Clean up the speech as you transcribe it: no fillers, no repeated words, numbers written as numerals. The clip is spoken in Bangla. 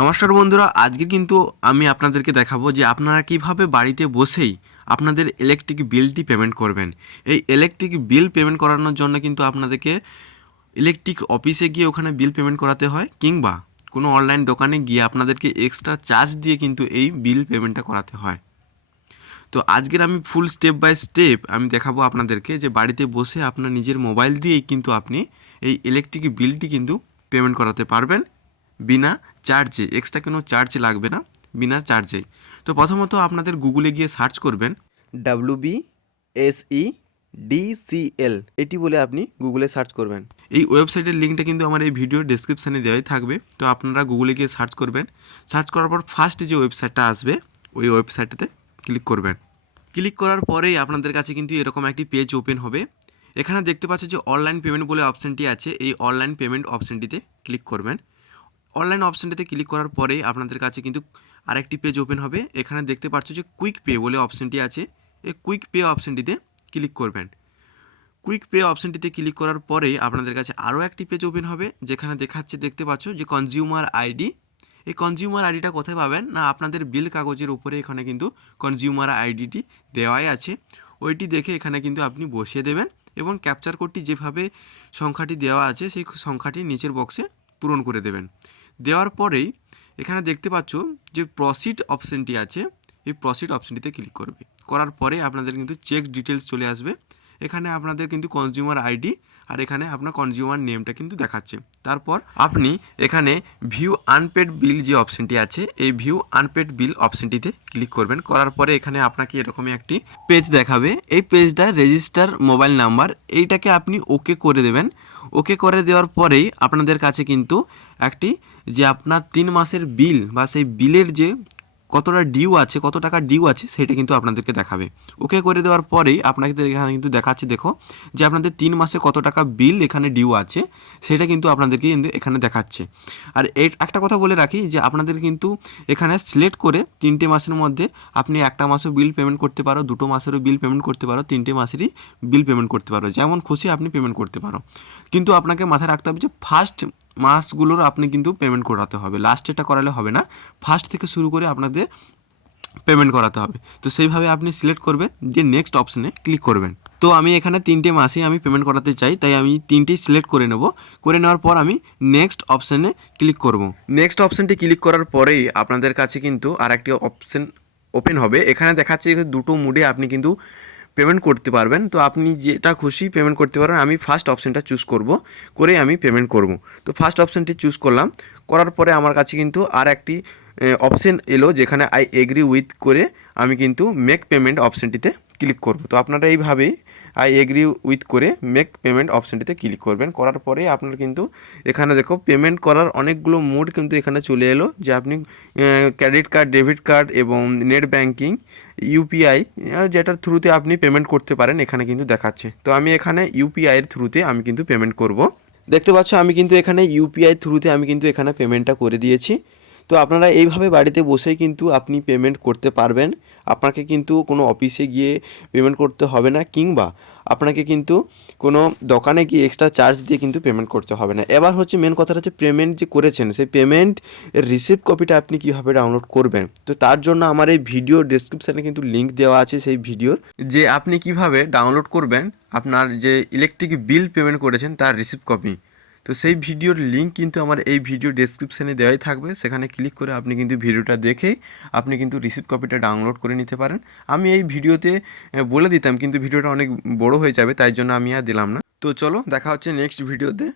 নমস্কার বন্ধুরা, আজকে কিন্তু আমি আপনাদেরকে দেখাবো যে আপনারা কিভাবে বাড়িতে বসেই আপনাদের ইলেকট্রিক বিলটি পেমেন্ট করবেন। এই ইলেকট্রিক বিল পেমেন্ট করানোর জন্য কিন্তু আপনাদেরকে ইলেকট্রিক অফিসে গিয়ে ওখানে বিল পেমেন্ট করাতে হয়, কিংবা কোনো অনলাইন দোকানে গিয়ে আপনাদেরকে এক্সট্রা চার্জ দিয়ে কিন্তু এই বিল পেমেন্টটা করাতে হয়। তো আজকের আমি ফুল স্টেপ বাই স্টেপ আমি দেখাবো আপনাদেরকে যে বাড়িতে বসে আপনার নিজের মোবাইল দিয়েই কিন্তু আপনি এই ইলেকট্রিক বিলটি কিন্তু পেমেন্ট করাতে পারবেন বিনা চার্জে। এক্সট্রা কোনো চার্জ লাগবে না, বিনা চার্জেই। তো প্রথমত আপনাদের গুগলে গিয়ে সার্চ করবেন WBSEDCL, এটি বলে আপনি গুগলে সার্চ করবেন। এই ওয়েবসাইটের লিঙ্কটা কিন্তু আমার এই ভিডিও ডেসক্রিপশানে দেওয়াই থাকবে। তো আপনারা গুগলে গিয়ে সার্চ করবেন। সার্চ করার পর ফার্স্ট যে ওয়েবসাইটটা আসবে ওই ওয়েবসাইটটাতে ক্লিক করবেন। ক্লিক করার পরেই আপনাদের কাছে কিন্তু এরকম একটি পেজ ওপেন হবে। এখানে দেখতে পাচ্ছ যে অনলাইন পেমেন্ট বলে অপশানটি আছে, এই অনলাইন পেমেন্ট অপশানটিতে ক্লিক করবেন। অনলাইন অপশানটিতে ক্লিক করার পরেই আপনাদের কাছে কিন্তু আরেকটি পেজ ওপেন হবে। এখানে দেখতে পাচ্ছ যে কুইক পে বলে অপশানটি আছে, এই কুইক পে অপশানটিতে ক্লিক করবেন। কুইক পে অপশানটিতে ক্লিক করার পরেই আপনাদের কাছে আরও একটি পেজ ওপেন হবে, যেখানে দেখতে পাচ্ছ যে কনজিউমার আইডি। এই কনজিউমার আইডিটা কোথায় পাবেন না, আপনাদের বিল কাগজের উপরে এখানে কিন্তু কনজিউমার আইডিটি দেওয়াই আছে। ওইটি দেখে এখানে কিন্তু আপনি বসিয়ে দেবেন এবং ক্যাপচার কোডটি যেভাবে সংখ্যাটি দেওয়া আছে সেই সংখ্যাটি নিচের বক্সে পূরণ করে দেবেন। দেওয়ার পরেই এখানে দেখতে পাচ্ছ যে প্রসিড অপশানটি আছে, এই প্রসিড অপশানটিতে ক্লিক করবে। করার পরে আপনাদের কিন্তু চেক ডিটেলস চলে আসবে। এখানে আপনাদের কিন্তু কনজিউমার আইডি আর এখানে আপনার কনজিউমার নেমটা কিন্তু দেখাচ্ছে। তারপর আপনি এখানে ভিউ আনপেড বিল যে অপশানটি আছে, এই ভিউ আনপেড বিল অপশানটিতে ক্লিক করবেন। করার পরে এখানে আপনাকে এরকমই একটি পেজ দেখাবে। এই পেজটা রেজিস্টার মোবাইল নাম্বার, এইটাকে আপনি ওকে করে দেবেন। ওকে করে দেওয়ার পরেই আপনাদের কাছে কিন্তু একটি যে আপনার 3 মাসের বিল বা সেই বিলের যে কতটা ডিউ আছে, কত টাকা ডিউ আছে সেটা কিন্তু আপনাদেরকে দেখাবে। ওকে করে দেওয়ার পরেই আপনাদের এখানে কিন্তু দেখাচ্ছে, দেখো যে আপনাদের 3 মাসে কত টাকা বিল এখানে ডিউ আছে সেটা কিন্তু আপনাদেরকে কিন্তু এখানে দেখাচ্ছে। আর একটা কথা বলে রাখি যে আপনাদের কিন্তু এখানে সিলেক্ট করে 3টে মাসের মধ্যে আপনি একটা মাসও বিল পেমেন্ট করতে পারো, 2টো মাসেরও বিল পেমেন্ট করতে পারো, 3টে মাসেরই বিল পেমেন্ট করতে পারো, যেমন খুশি আপনি পেমেন্ট করতে পারো। কিন্তু আপনাকে মাথায় রাখতে হবে যে ফার্স্ট মাসগুলোর আপনি কিন্তু পেমেন্ট করাতে হবে, লাস্টেটা করালে হবে না, ফার্স্ট থেকে শুরু করে আপনাদের পেমেন্ট করাতে হবে। তো সেইভাবে আপনি সিলেক্ট করবে যে নেক্সট অপশানে ক্লিক করবেন। তো আমি এখানে 3টে মাসে আমি পেমেন্ট করাতে চাই, তাই আমি 3টেই সিলেক্ট করে নেব। করে নেওয়ার পর আমি নেক্সট অপশানে ক্লিক করব। নেক্সট অপশানটি ক্লিক করার পরেই আপনাদের কাছে কিন্তু আর একটি অপশান ওপেন হবে। এখানে দেখাচ্ছে দুটো মুডে আপনি কিন্তু পেমেন্ট করতে পারবেন। তো আপনি যেটা খুশি পেমেন্ট করতে পারবেন। আমি ফার্স্ট অপশানটা চুজ করব, করে আমি পেমেন্ট করব। তো ফার্স্ট অপশানটি চুজ করলাম। করার পরে আমার কাছে কিন্তু আর একটি অপশান এলো, যেখানে আই এগ্রি উইথ করে আমি কিন্তু মেক পেমেন্ট অপশানটিতে ক্লিক করব। তো আপনারা এইভাবেই আই এগ্রি উইথ করে মেক পেমেন্ট অপশানটিতে ক্লিক করবেন। করার পরে আপনার কিন্তু এখানে দেখো পেমেন্ট করার অনেকগুলো মোড কিন্তু এখানে চলে এলো, যে আপনি ক্রেডিট কার্ড, ডেবিট কার্ড এবং নেট ব্যাঙ্কিং, ইউপিআই যেটার থ্রুতে আপনি পেমেন্ট করতে পারেন এখানে কিন্তু দেখাচ্ছে। তো আমি এখানে ইউপিআইয়ের থ্রুতে আমি কিন্তু পেমেন্ট করব। দেখতে পাচ্ছ আমি কিন্তু এখানে ইউপিআই থ্রুতে আমি কিন্তু এখানে পেমেন্টটা করে দিয়েছি। তো আপনারা এইভাবে বাড়িতে বসেই কিন্তু আপনি পেমেন্ট করতে পারবেন। আপনাকে কিন্তু কোনো অফিসে গিয়ে পেমেন্ট করতে হবে না, কিংবা আপনাকে কিন্তু কোনো দোকানে গিয়ে এক্সট্রা চার্জ দিয়ে কিন্তু পেমেন্ট করতে হবে না। এবার হচ্ছে মেন কথাটা হচ্ছে পেমেন্ট যে করেছেন সেই পেমেন্ট রিসিপ্ট কপিটা আপনি কীভাবে ডাউনলোড করবেন। তো তার জন্য আমার এই ভিডিও ডেসক্রিপশানে কিন্তু লিঙ্ক দেওয়া আছে সেই ভিডিওর, যে আপনি কিভাবে ডাউনলোড করবেন আপনার যে ইলেকট্রিক বিল পেমেন্ট করেছেন তার রিসিপ্ট কপি। তো সেই ভিডিওর লিঙ্ক কিন্তু আমার এই ভিডিও ডেসক্রিপশানে দেওয়াই থাকবে। সেখানে ক্লিক করে আপনি কিন্তু ভিডিওটা দেখেই আপনি কিন্তু রিসিপ্ট কপিটা ডাউনলোড করে নিতে পারেন। আমি এই ভিডিওতে বলে দিতাম, কিন্তু ভিডিওটা অনেক বড় হয়ে যাবে, তাই জন্য আমি আর দিলাম না। তো চলো দেখা হচ্ছে নেক্সট ভিডিওতে।